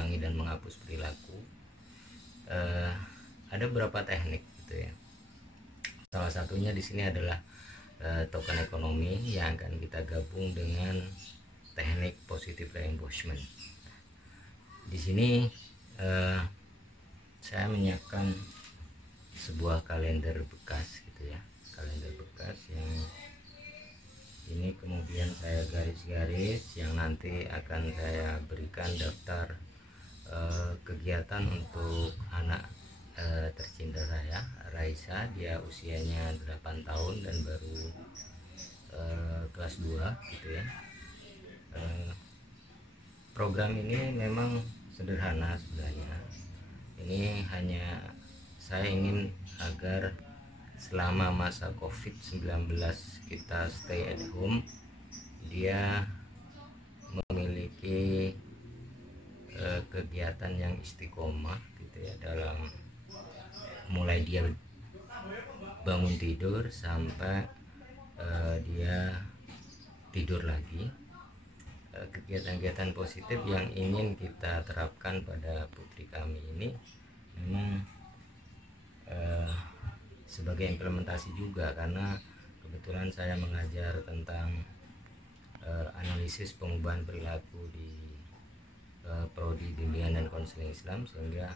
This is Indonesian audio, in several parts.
mengurangi dan menghapus perilaku. Ada beberapa teknik gitu ya. Salah satunya di sini adalah token ekonomi yang akan kita gabung dengan teknik positive reinforcement. Di sini saya menyiapkan sebuah kalender bekas gitu ya, kalender bekas yang ini kemudian saya garis-garis yang nanti akan saya berikan daftar kegiatan untuk anak tercinta saya, Raisa. Dia usianya 8 tahun dan baru kelas 2 gitu ya. Program ini memang sederhana sebenarnya. Ini hanya saya ingin agar selama masa COVID-19 kita stay at home, dia memiliki kegiatan yang istiqomah gitu ya, dalam mulai dia bangun tidur sampai dia tidur lagi. Kegiatan-kegiatan positif yang ingin kita terapkan pada putri kami ini memang sebagai implementasi juga, karena kebetulan saya mengajar tentang analisis pengubahan perilaku di prodi bimbingan dan konseling Islam, sehingga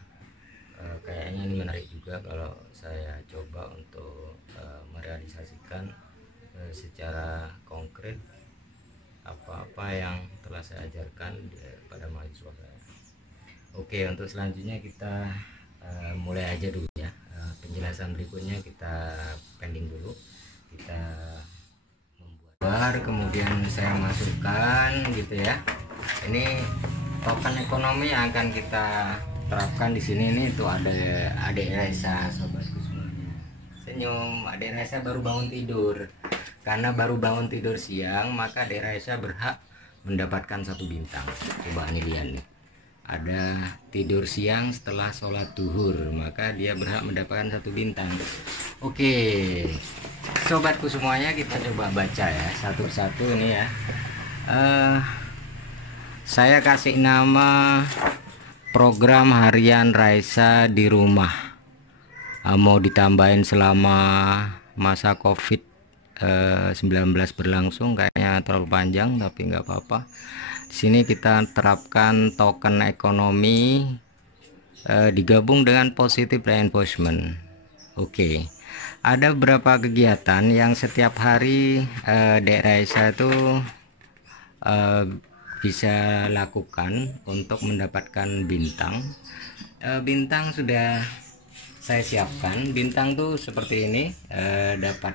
kayaknya ini menarik juga kalau saya coba untuk merealisasikan secara konkret apa-apa yang telah saya ajarkan pada mahasiswa saya. Oke, untuk selanjutnya kita mulai aja dulu ya. Penjelasan berikutnya kita pending dulu. Kita membuat kemudian saya masukkan gitu ya. Ini token ekonomi yang akan kita terapkan di sini. Ini tuh ada adik Raisa, sobatku semuanya. Senyum, adik Raisa baru bangun tidur. Karena baru bangun tidur siang, maka adik Raisa berhak mendapatkan 1 bintang. Coba nih lihat nih. Ada tidur siang setelah sholat duhur, maka dia berhak mendapatkan 1 bintang. Oke, sobatku semuanya, kita coba baca ya satu-satu ini ya. Saya kasih nama program harian Raisa di rumah. Mau ditambahin selama masa COVID-19 berlangsung, kayaknya terlalu panjang, tapi nggak apa-apa. Di sini kita terapkan token ekonomi digabung dengan positive reinforcement. Oke, ada beberapa kegiatan yang setiap hari Dek Raisa itu bisa lakukan untuk mendapatkan bintang. Bintang sudah saya siapkan. Bintang tuh seperti ini, dapat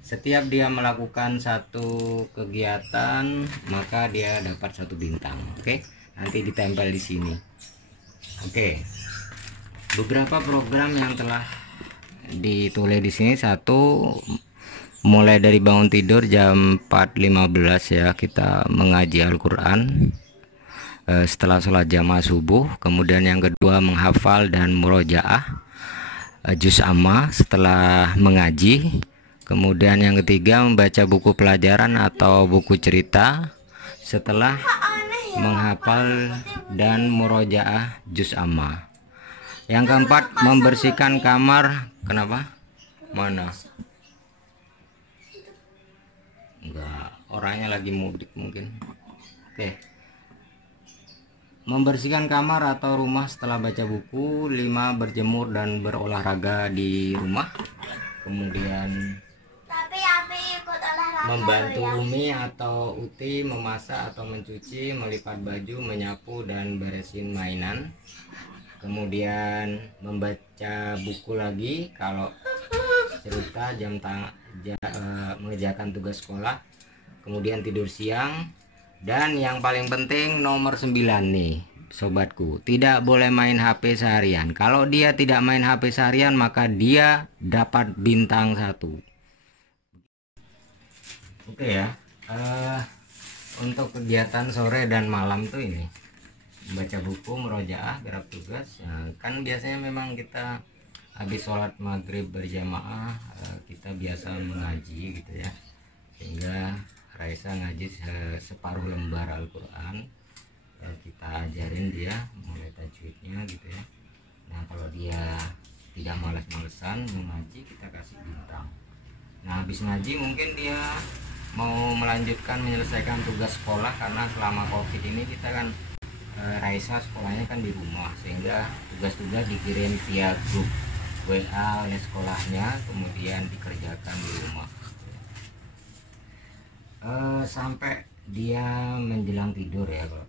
setiap dia melakukan 1 kegiatan maka dia dapat 1 bintang. Oke, nanti ditempel di sini. Oke, beberapa program yang telah ditulis di sini. 1, mulai dari bangun tidur jam 4.15 ya, kita mengaji Al-Quran setelah sholat jamaah subuh. Kemudian yang kedua, menghafal dan murojaah juz amma setelah mengaji. Kemudian yang ketiga, membaca buku pelajaran atau buku cerita setelah menghafal dan murojaah juz amma. Yang keempat, membersihkan kamar. Kenapa? Mana? Enggak, orangnya lagi mudik mungkin. Oke. Membersihkan kamar atau rumah setelah baca buku. 5, berjemur dan berolahraga di rumah. Kemudian membantu Umi atau Uti memasak atau mencuci, melipat baju, menyapu dan beresin mainan. Kemudian membaca buku lagi kalau cerita, mengerjakan tugas sekolah. Kemudian tidur siang. Dan yang paling penting nomor 9 nih sobatku, tidak boleh main HP seharian. Kalau dia tidak main HP seharian maka dia dapat bintang 1. Oke ya, untuk kegiatan sore dan malam tuh ini baca buku, murojaah, gerak tugas. Nah, kan biasanya memang kita habis sholat maghrib berjamaah, kita biasa mengaji gitu ya, sehingga Raisa ngaji separuh lembar Al-Quran. Kita ajarin dia mulai tajwidnya gitu ya. Nah kalau dia tidak males-malesan mau ngaji, kita kasih bintang. Nah habis ngaji mungkin dia mau melanjutkan menyelesaikan tugas sekolah, karena selama COVID ini kita kan Raisa sekolahnya kan di rumah, sehingga tugas-tugas dikirim via grup WA oleh sekolahnya, kemudian dikerjakan di rumah. Sampai dia menjelang tidur ya, kalau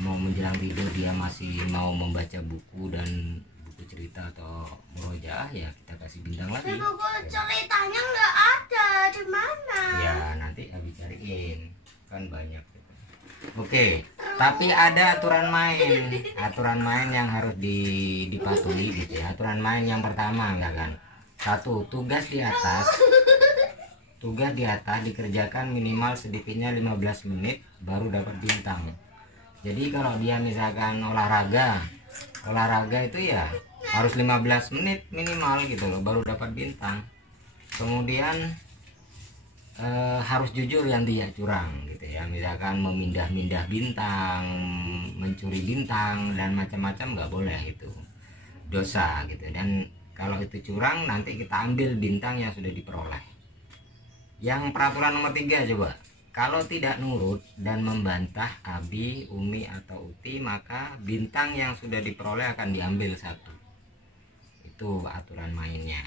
mau menjelang tidur dia masih mau membaca buku dan buku cerita atau murojaah, ya kita kasih bintang lagi. Buku ceritanya nggak ada di mana? Ya nanti habis cariin, kan banyak. Oke, tapi ada aturan main yang harus dipatuhi gitu ya. Aturan main yang pertama enggak kan? Satu, tugas di atas dikerjakan minimal sedikitnya 15 menit baru dapat bintang. Jadi kalau dia misalkan olahraga itu ya harus 15 menit minimal gitu loh baru dapat bintang. Kemudian harus jujur yang dia curang gitu ya, misalkan memindah-mindah bintang, mencuri bintang dan macam-macam nggak boleh, itu dosa gitu. Dan kalau itu curang nanti kita ambil bintang yang sudah diperoleh. Yang peraturan nomor 3 coba, kalau tidak nurut dan membantah Abi, Umi atau Uti, maka bintang yang sudah diperoleh akan diambil satu. Itu aturan mainnya.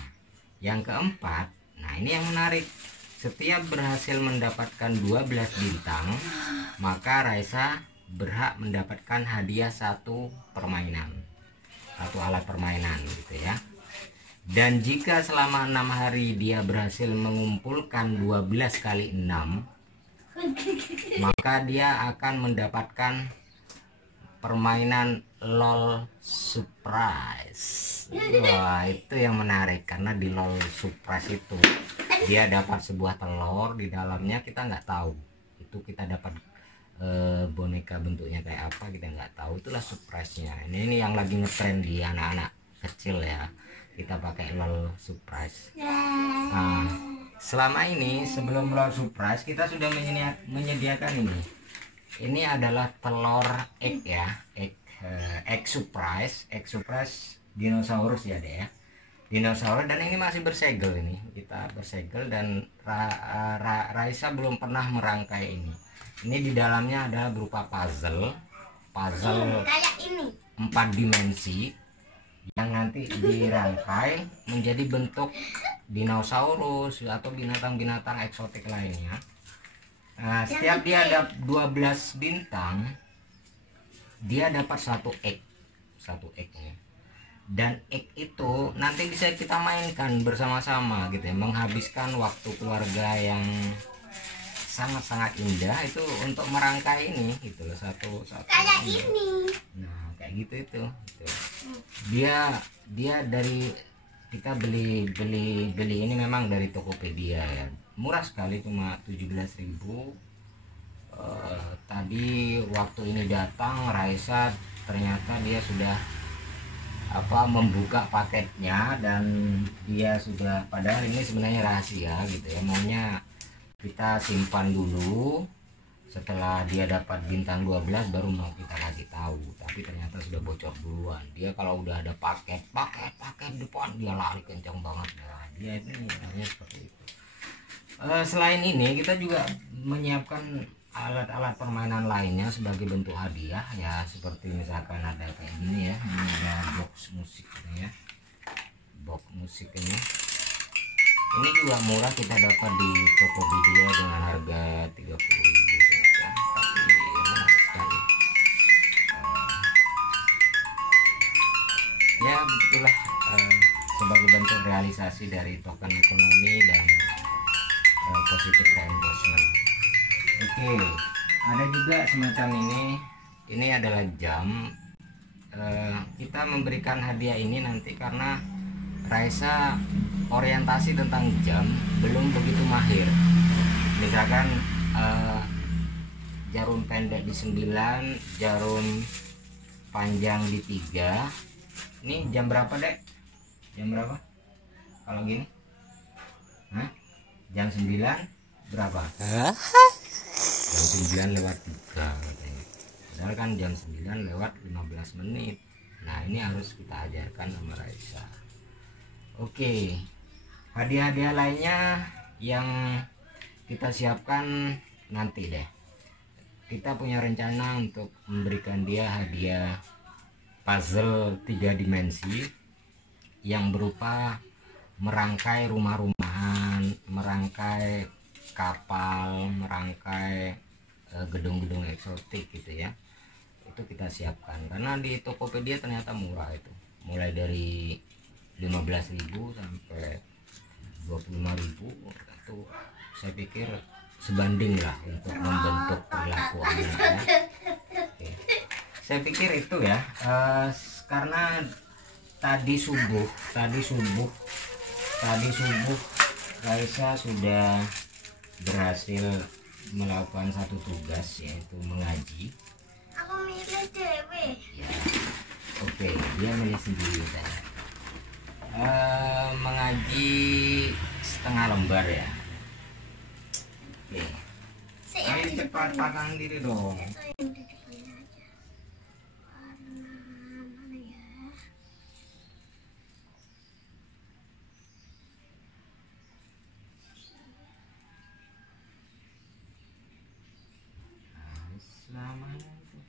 Yang keempat, nah ini yang menarik, setiap berhasil mendapatkan 12 bintang, maka Raisa berhak mendapatkan hadiah satu alat permainan gitu ya. Dan jika selama 6 hari dia berhasil mengumpulkan 12 kali 6, maka dia akan mendapatkan permainan LOL Surprise. Wah, itu yang menarik, karena di LOL Surprise itu dia dapat sebuah telur, di dalamnya kita nggak tahu itu kita dapat boneka bentuknya kayak apa, kita nggak tahu. Itulah surprise-nya. Ini yang lagi ngetrend di anak-anak kecil ya, kita pakai LOL Surprise. Nah, selama ini sebelum LOL Surprise kita sudah menyediakan ini adalah telur egg ya, egg surprise dinosaurus ya deh ya, dinosaurus. Dan ini masih bersegel, ini kita bersegel, dan Raisa belum pernah merangkai ini. Ini di dalamnya adalah berupa puzzle kayak ini 4 dimensi yang nanti dirangkai menjadi bentuk dinosaurus atau binatang-binatang eksotik lainnya. Nah, setiap dia ada 12 bintang, dia dapat satu egg ya. Dan egg itu nanti bisa kita mainkan bersama-sama gitu ya, menghabiskan waktu keluarga yang sangat-sangat indah itu untuk merangkai ini gitu loh, satu kayak ini. Nah kayak gitu itu. Dia dari kita beli ini memang dari Tokopedia ya, murah sekali, cuma 17.000. Tadi waktu ini datang Raisa, ternyata dia sudah membuka paketnya, dan dia sudah, padahal ini sebenarnya rahasia gitu ya, maunya kita simpan dulu, setelah dia dapat bintang 12 baru mau kita kasih tahu. Tapi ternyata sudah bocor duluan. Dia kalau udah ada paket depan dia lari kencang banget. Nah, dia ini namanya seperti itu. Selain ini kita juga menyiapkan alat-alat permainan lainnya sebagai bentuk hadiah ya, seperti misalkan ada kayak gini ya, ini ada box musik ini ya, box musik ini juga murah, kita dapat di Tokopedia dengan harga 30.000 saja, tapi enak sekali. Ya begitulah, sebagai bentuk realisasi dari token ekonomi dan positive reinforcement. Oke, ada juga semacam ini adalah jam. Kita memberikan hadiah ini nanti karena Raisa orientasi tentang jam belum begitu mahir. Misalkan jarum pendek di 9, jarum panjang di 3. Ini jam berapa dek? Jam berapa kalau gini? Hah? Jam 9 berapa? Jam 9 lewat 3 katanya. Padahal kan jam 9 lewat 15 menit. Nah ini harus kita ajarkan sama Raisa. Oke, hadiah-hadiah lainnya yang kita siapkan nanti deh. Kita punya rencana untuk memberikan dia hadiah puzzle 3 dimensi yang berupa merangkai rumah-rumahan, merangkai kapal, merangkai gedung-gedung eksotik gitu ya. Itu kita siapkan karena di Tokopedia ternyata murah itu, mulai dari 15.000 sampai 25.000. Itu saya pikir sebanding lah untuk membentuk perilaku anak ya. Oke. Saya pikir itu ya, karena tadi subuh Raisa sudah berhasil melakukan satu tugas, yaitu mengaji. Aku milih dewe. Ya, oke, dia milih sendiri tadi. Mengaji setengah lembar ya. Oke. Ayo cepat pasang diri dong. Yang di depannya aja. Warna mana ya? Namanya itu.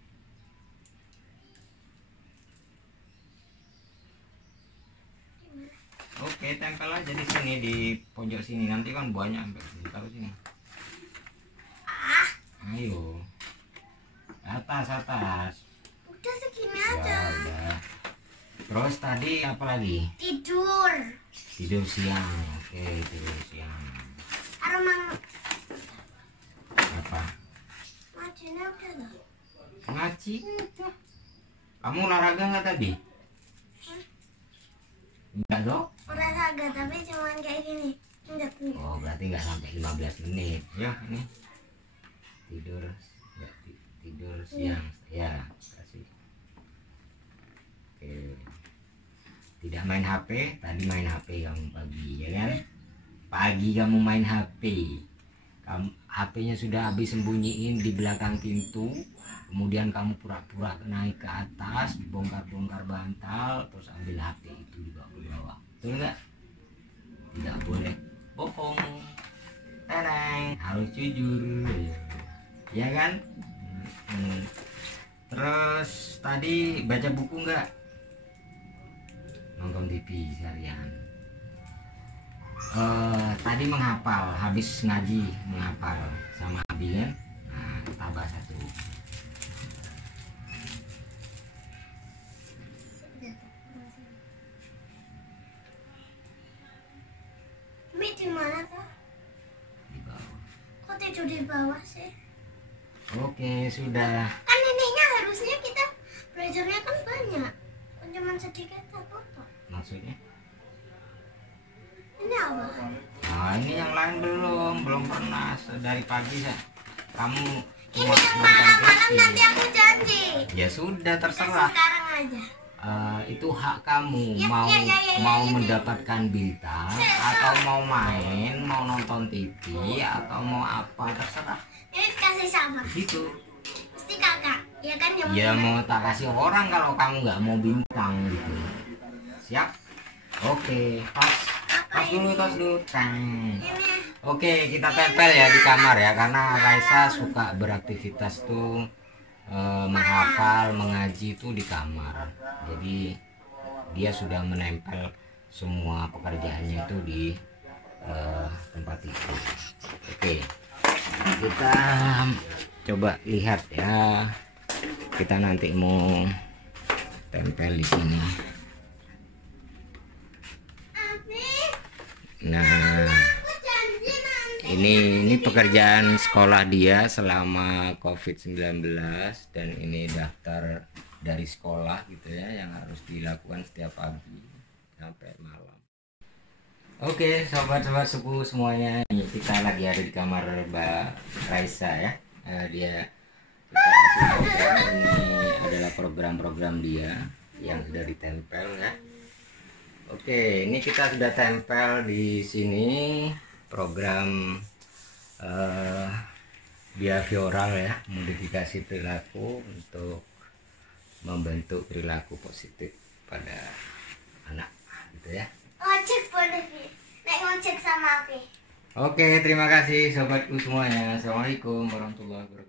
Oke, tempel aja di sini, di pojok sini. Nanti kan banyak sampai sini. Taruh sini. Ayo. Atas. Udah segini Ya aja. udah. Terus tadi apa lagi? Tidur. Tidur siang. Oke, tidur siang. Aroma Apa? majunya udah loh. Ngaji udah. Kamu olahraga nggak tadi? Enggak dong? Olahraga tapi cuman kayak gini. Enggak. Oh, berarti nggak sampai 15 menit. Ya, ini. Tidur ya, tidur siang. Ya, kasih. Oke. Tidak main HP, tadi main HP kamu pagi, ya kan? Pagi kamu main HP. HP-nya sudah habis sembunyiin di belakang pintu. Kemudian kamu pura-pura naik ke atas, bongkar-bongkar bantal, terus ambil HP itu juga ke bawah. Betul nggak? Tidak boleh bohong. Tenang, harus jujur. Ya kan? Terus tadi baca buku nggak? Nonton TV seharian. Tadi menghafal, habis ngaji menghafal sama Abi kan? Nah, tambah satu. Mi di mana tuh? Di bawah. Kok tidur di bawah sih? Oke, sudah. Kan ininya harusnya kita belajarnya kan banyak. Kan cuma sedikit satu toh. Maksudnya? Ini apa? Nah, ini yang lain belum pernah. Dari pagi ya. Kamu Ini cuma yang nonton malam-malam TV. nanti aku janji. Ya sudah, Kita terserah. sekarang aja. Itu hak kamu Ya, mau ya, mau ya. mendapatkan bintang atau mau main, mau nonton TV atau mau apa, terserah. Ini kasih sama. Gitu. Pasti kakak. Ya kan yang Ya mau tak kasih orang kalau kamu nggak mau bintang gitu. Siap? Oke, tos dulu. Tang. ini. Oke, kita tempel ya di kamar ya, karena Raisa suka beraktivitas tuh menghafal, mengaji itu di kamar. Jadi dia sudah menempel semua pekerjaannya itu di tempat itu. Oke, kita coba lihat ya. Kita nanti mau tempel di sini. Abi, Nah, aku janji nanti. ini pekerjaan sekolah dia selama COVID-19, dan ini daftar dari sekolah gitu ya, yang harus dilakukan setiap pagi sampai malam. Oke, sobat-sobat suku semuanya, ini kita lagi ada di kamar Mbak Raisa ya. Dia kita kasih program, ini adalah program-program dia yang sudah ditempel ya. Oke, ini kita sudah tempel di sini program behavioral ya, modifikasi perilaku untuk membentuk perilaku positif pada anak gitu ya. Ojek boleh Bi. Naik ojek sama Abi. Oke, terima kasih sobatku semuanya. Assalamualaikum warahmatullahi wabarakatuh.